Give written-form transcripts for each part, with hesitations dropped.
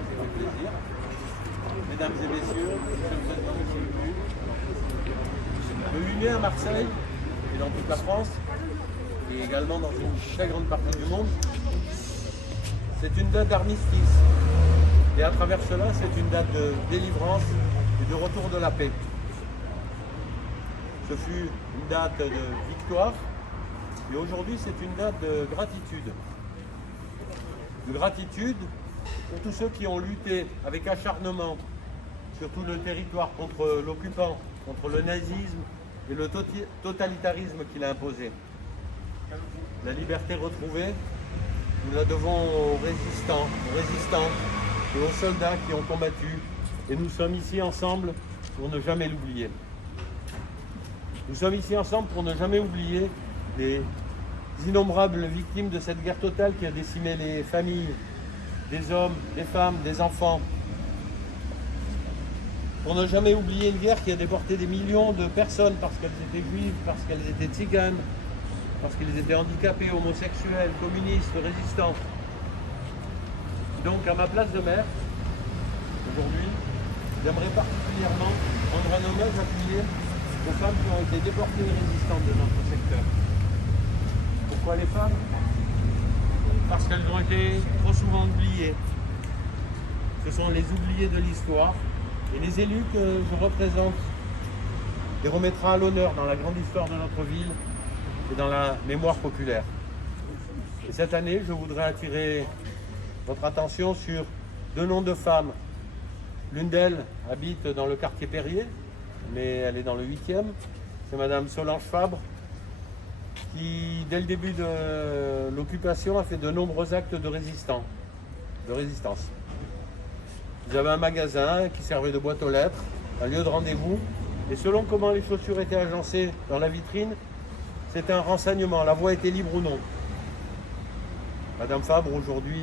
Ça fait plaisir. Mesdames et messieurs, le 8 mai à Marseille et dans toute la France, et également dans une très grande partie du monde, c'est une date d'armistice. Et à travers cela, c'est une date de délivrance et de retour de la paix. Ce fut une date de victoire et aujourd'hui, c'est une date de gratitude. De gratitude pour tous ceux qui ont lutté avec acharnement sur tout le territoire contre l'occupant, contre le nazisme et le totalitarisme qu'il a imposé. La liberté retrouvée, nous la devons aux résistants, et aux soldats qui ont combattu. Et nous sommes ici ensemble pour ne jamais l'oublier. Nous sommes ici ensemble pour ne jamais oublier les innombrables victimes de cette guerre totale qui a décimé les familles, des hommes, des femmes, des enfants. Pour ne jamais oublier une guerre qui a déporté des millions de personnes parce qu'elles étaient juives, parce qu'elles étaient tziganes, parce qu'ils étaient handicapés, homosexuels, communistes, résistants. Donc, à ma place de maire, aujourd'hui, j'aimerais particulièrement rendre un hommage appuyé aux femmes qui ont été déportées et résistantes de notre secteur. Pourquoi les femmes? Parce qu'elles ont été trop souvent oubliées. Ce sont les oubliés de l'histoire. Et les élus que je représente les remettra à l'honneur dans la grande histoire de notre ville et dans la mémoire populaire. Et cette année, je voudrais attirer votre attention sur deux noms de femmes. L'une d'elles habite dans le quartier Perrier, mais elle est dans le 8e. C'est Madame Solange Fabre, qui, dès le début de l'occupation, a fait de nombreux actes de résistance. Vous avez un magasin qui servait de boîte aux lettres, un lieu de rendez-vous, et selon comment les chaussures étaient agencées dans la vitrine, c'était un renseignement, la voie était libre ou non. Madame Fabre aujourd'hui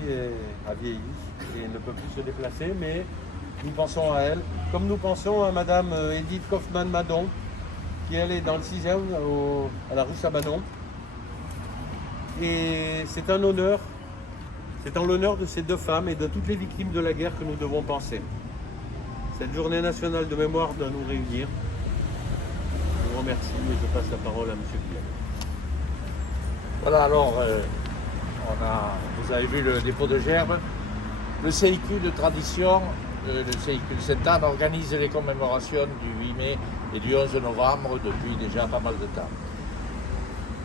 a vieilli et ne peut plus se déplacer, mais nous pensons à elle, comme nous pensons à Madame Edith Kaufmann-Madon, qui elle est dans le 6e, à la rue Sabanon. Et c'est un honneur, c'est en l'honneur de ces deux femmes et de toutes les victimes de la guerre que nous devons penser. Cette journée nationale de mémoire doit nous réunir. Je vous remercie et je passe la parole à M. Pierre. Voilà, alors, vous avez vu le dépôt de gerbes. Le CIQ de tradition, le CIQ de Sainte-Anne organise les commémorations du 8 mai et du 11 novembre depuis déjà pas mal de temps.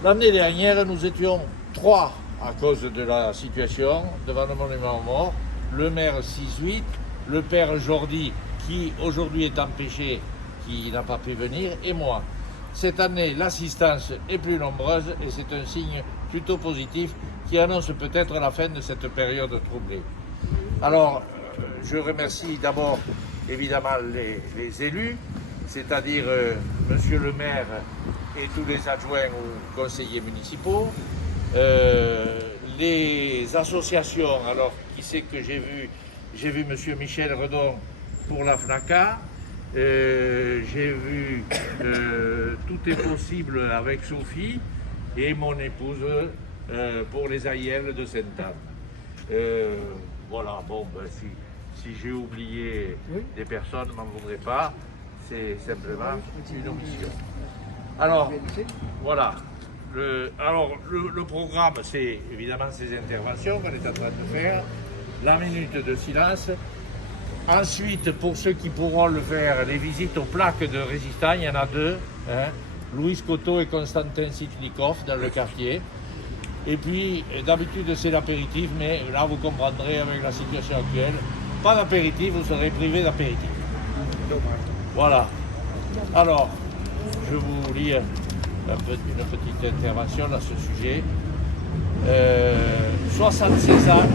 L'année dernière, nous étions 3 à cause de la situation devant le monument aux morts. Le maire 6-8, le père Jordi qui aujourd'hui est empêché, qui n'a pas pu venir, et moi. Cette année, l'assistance est plus nombreuse et c'est un signe plutôt positif qui annonce peut-être la fin de cette période troublée. Alors, je remercie d'abord évidemment les élus, c'est-à-dire monsieur le maire et tous les adjoints ou conseillers municipaux, les associations, alors qui c'est que j'ai vu monsieur Michel Redon pour la FNACA, j'ai vu Tout est possible avec Sophie et mon épouse pour les aïeuls de Sainte-Anne. Voilà, bon, ben, si j'ai oublié des personnes, ne m'en voudrez pas, c'est simplement une omission. Alors, voilà. Le programme, c'est évidemment ces interventions qu'on est en train de faire, la minute de silence. Ensuite, pour ceux qui pourront le faire, les visites aux plaques de résistants, il y en a 2, hein, Louis Coteau et Constantin Sitnikov dans le quartier. Et puis, d'habitude, c'est l'apéritif, mais là, vous comprendrez avec la situation actuelle, pas d'apéritif, vous serez privé d'apéritif. Voilà. Alors, je vous lis une petite intervention à ce sujet. 76 ans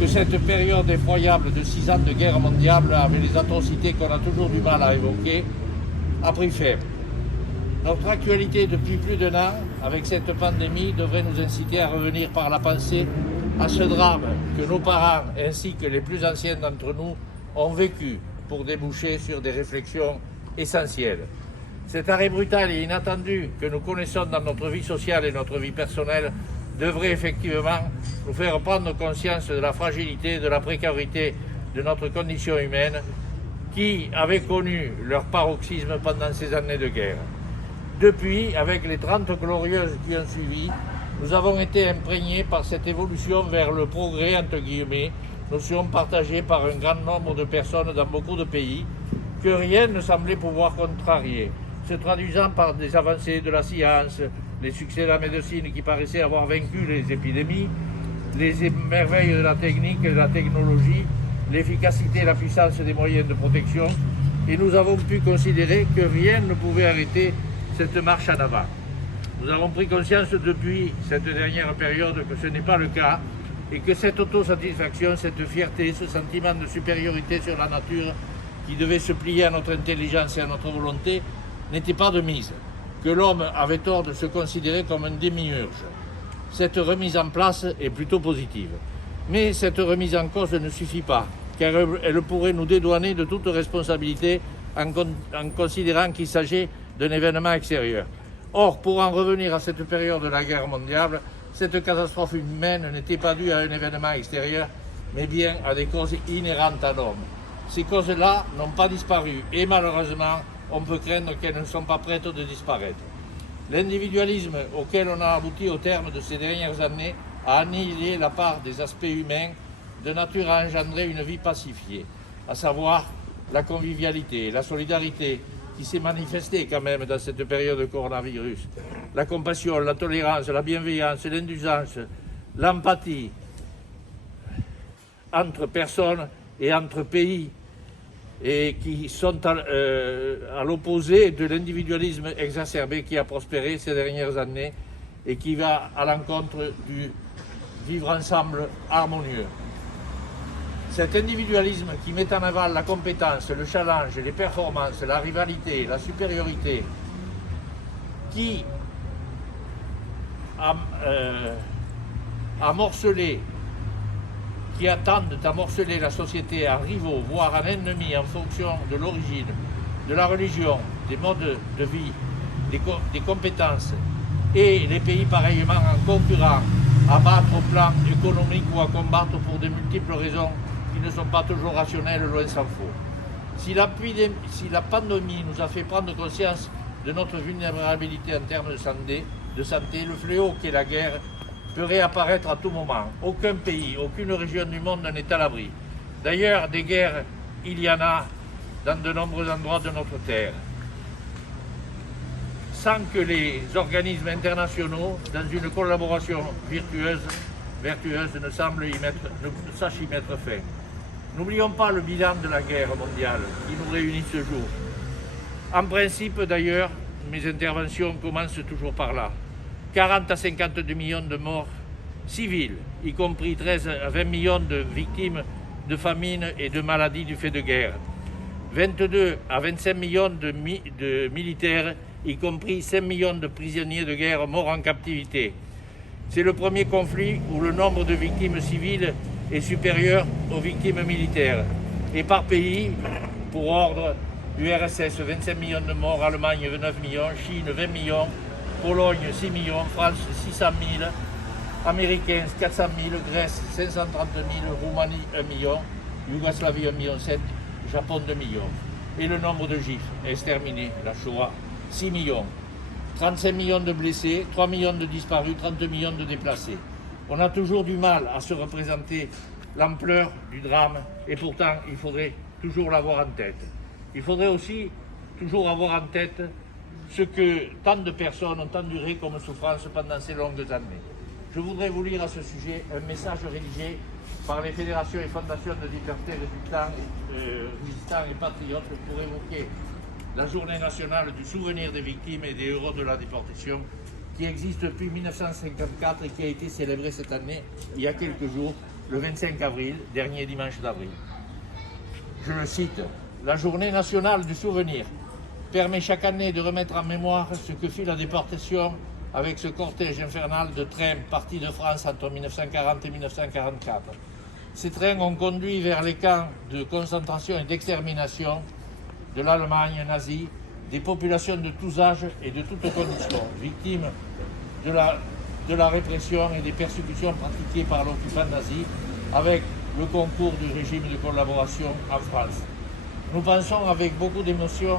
que cette période effroyable de 6 ans de guerre mondiale, avec les atrocités qu'on a toujours du mal à évoquer, a pris fin. Notre actualité depuis plus d'un an, avec cette pandémie, devrait nous inciter à revenir par la pensée à ce drame que nos parents, ainsi que les plus anciens d'entre nous, ont vécu pour déboucher sur des réflexions essentielles. Cet arrêt brutal et inattendu que nous connaissons dans notre vie sociale et notre vie personnelle devrait effectivement nous faire prendre conscience de la fragilité, de la précarité de notre condition humaine qui avait connu leur paroxysme pendant ces années de guerre. Depuis, avec les 30 glorieuses qui ont suivi, nous avons été imprégnés par cette évolution vers le progrès, entre guillemets, notion partagée par un grand nombre de personnes dans beaucoup de pays, que rien ne semblait pouvoir contrarier, se traduisant par des avancées de la science, les succès de la médecine qui paraissaient avoir vaincu les épidémies, les merveilles de la technique et de la technologie, l'efficacité et la puissance des moyens de protection, et nous avons pu considérer que rien ne pouvait arrêter cette marche en avant. Nous avons pris conscience depuis cette dernière période que ce n'est pas le cas, et que cette autosatisfaction, cette fierté, ce sentiment de supériorité sur la nature qui devait se plier à notre intelligence et à notre volonté n'était pas de mise, que l'homme avait tort de se considérer comme un démiurge. Cette remise en place est plutôt positive. Mais cette remise en cause ne suffit pas, car elle pourrait nous dédouaner de toute responsabilité en considérant qu'il s'agit d'un événement extérieur. Or, pour en revenir à cette période de la guerre mondiale, cette catastrophe humaine n'était pas due à un événement extérieur, mais bien à des causes inhérentes à l'homme. Ces causes-là n'ont pas disparu et malheureusement, on peut craindre qu'elles ne sont pas prêtes de disparaître. L'individualisme auquel on a abouti au terme de ces dernières années a annihilé la part des aspects humains de nature à engendrer une vie pacifiée, à savoir la convivialité, la solidarité qui s'est manifestée quand même dans cette période de coronavirus, la compassion, la tolérance, la bienveillance, l'indulgence, l'empathie entre personnes et entre pays, et qui sont à l'opposé de l'individualisme exacerbé qui a prospéré ces dernières années et qui va à l'encontre du vivre ensemble harmonieux. Cet individualisme qui met en avant la compétence, le challenge, les performances, la rivalité, la supériorité, qui a morcelé, qui attendent d'amorceler la société en rivaux, voire en ennemis en fonction de l'origine, de la religion, des modes de vie, des compétences, et les pays pareillement en concurrent à battre au plan économique ou à combattre pour de multiples raisons qui ne sont pas toujours rationnelles, loin s'en faut. Si la pandémie nous a fait prendre conscience de notre vulnérabilité en termes de santé, le fléau qu'est la guerre peut réapparaître à tout moment. Aucun pays, aucune région du monde n'est à l'abri. D'ailleurs, des guerres, il y en a dans de nombreux endroits de notre terre. Sans que les organismes internationaux, dans une collaboration vertueuse, ne sachent y mettre fin. N'oublions pas le bilan de la guerre mondiale qui nous réunit ce jour. En principe, d'ailleurs, mes interventions commencent toujours par là. 40 à 52 millions de morts civiles, y compris 13 à 20 millions de victimes de famine et de maladies du fait de guerre. 22 à 25 millions de militaires, y compris 5 millions de prisonniers de guerre morts en captivité. C'est le premier conflit où le nombre de victimes civiles est supérieur aux victimes militaires. Et par pays, pour ordre, URSS 25 millions de morts, Allemagne 29 millions, Chine 20 millions, Pologne 6 millions, France 600 000, Américains 400 000, Grèce 530 000, Roumanie 1 million, Yougoslavie 1,7 million, Japon 2 millions. Et le nombre de juifs exterminés, la Shoah, 6 millions. 35 millions de blessés, 3 millions de disparus, 32 millions de déplacés. On a toujours du mal à se représenter l'ampleur du drame et pourtant il faudrait toujours l'avoir en tête. Il faudrait aussi toujours avoir en tête ce que tant de personnes ont enduré comme souffrance pendant ces longues années. Je voudrais vous lire à ce sujet un message rédigé par les fédérations et fondations de liberté résistants et patriotes pour évoquer la journée nationale du souvenir des victimes et des héros de la déportation qui existe depuis 1954 et qui a été célébrée cette année, il y a quelques jours, le 25 avril, dernier dimanche d'avril. Je le cite, « La journée nationale du souvenir permet chaque année de remettre en mémoire ce que fut la déportation avec ce cortège infernal de trains partis de France entre 1940 et 1944. Ces trains ont conduit vers les camps de concentration et d'extermination de l'Allemagne nazie, des populations de tous âges et de toutes conditions, victimes de la de la répression et des persécutions pratiquées par l'occupant nazi avec le concours du régime de collaboration en France. Nous pensons avec beaucoup d'émotion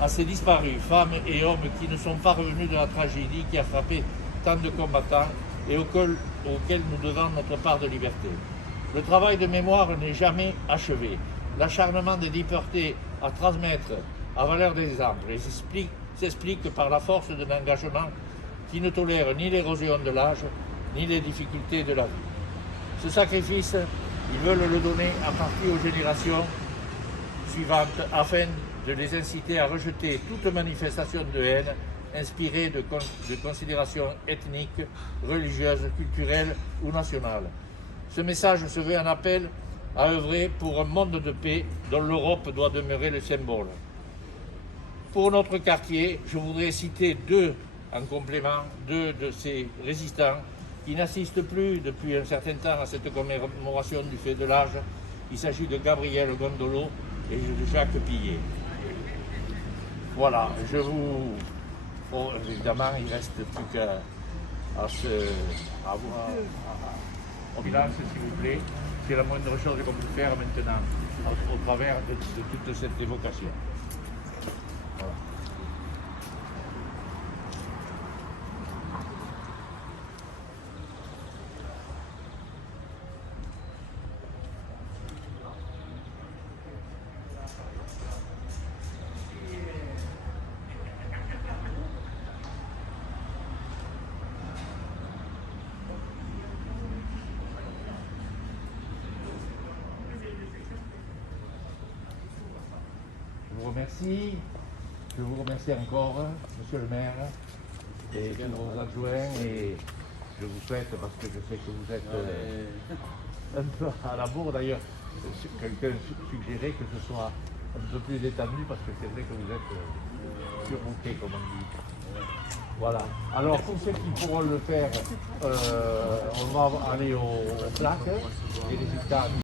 à ces disparus, femmes et hommes qui ne sont pas revenus de la tragédie qui a frappé tant de combattants et auxquels nous devons notre part de liberté. Le travail de mémoire n'est jamais achevé. L'acharnement des déportés à transmettre à valeur d'exemple s'explique par la force d'un engagement qui ne tolère ni l'érosion de l'âge, ni les difficultés de la vie. Ce sacrifice, ils veulent le donner à partir aux générations suivantes afin de les inciter à rejeter toute manifestation de haine inspirée de considérations ethniques, religieuses, culturelles ou nationales. Ce message se veut un appel à œuvrer pour un monde de paix dont l'Europe doit demeurer le symbole. Pour notre quartier, je voudrais citer en complément, deux de ces résistants qui n'assistent plus depuis un certain temps à cette commémoration du fait de l'âge. Il s'agit de Gabriel Gondolo et de Jacques Pillet. Voilà, évidemment, il ne reste plus qu'à au bilan, s'il vous plaît. C'est la moindre chose qu'on peut faire maintenant, au travers de toute cette évocation. Voilà. Je vous remercie encore, monsieur le maire, et tous vos adjoints, et je vous souhaite, parce que je sais que vous êtes un peu à la bourre d'ailleurs, quelqu'un suggérait que ce soit un peu plus détendu, parce que c'est vrai que vous êtes surbooké, comme on dit. Voilà. Alors, pour ceux qui pourront le faire, on va aller aux plaques, les résultats.